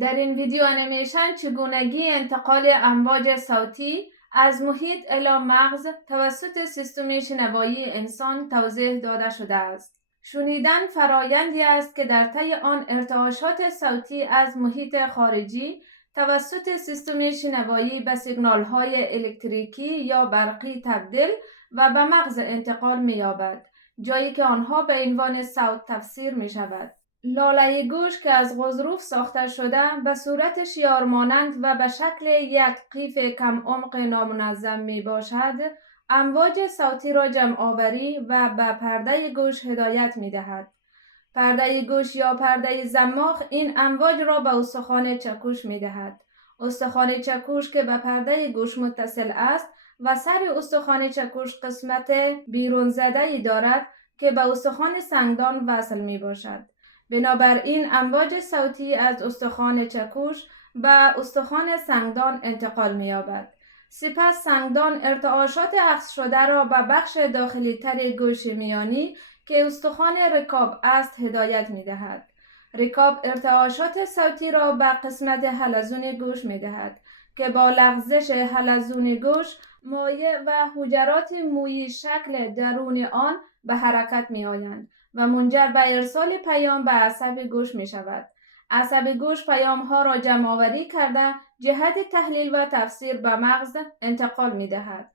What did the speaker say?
در این ویدیو انیمیشن چگونگی انتقال امواج صوتی از محیط الی مغز توسط سیستم شنوایی انسان توضیح داده شده است. شنیدن فرایندی است که در طی آن ارتعاشات صوتی از محیط خارجی توسط سیستم شنوایی به سیگنال‌های الکتریکی یا برقی تبدیل و به مغز انتقال می‌یابد، جایی که آنها به عنوان صوت تفسیر می‌شود. لاله گوش که از غضروف ساخته شده به صورت شیار مانند و به شکل یک قیف کم عمق نامنظم می باشد، امواج صوتی را جمع آوری و به پرده گوش هدایت می دهد. پرده گوش یا پرده زماخ این امواج را به استخوان چکش می دهد. استخوان چکش که به پرده گوش متصل است و سر استخوان چکش قسمت بیرون زده دارد که به استخوان سنگدان وصل می باشد. بنابراین امواج صوتی از استخوان چکش به استخوان سنگدان انتقال می‌یابد. سپس سنگدان ارتعاشات اخذ شده را به بخش داخلی تر گوش میانی که استخوان رکاب است هدایت می‌دهد. رکاب ارتعاشات صوتی را به قسمت حلزون گوش می‌دهد که با لغزش حلزون گوش مایع و حجرات مویی شکل درون آن به حرکت می‌آیند و منجر به ارسال پیام به عصب گوش می شود. عصب گوش پیام ها را جمع آوری کرده جهت تحلیل و تفسیر به مغز انتقال می دهد.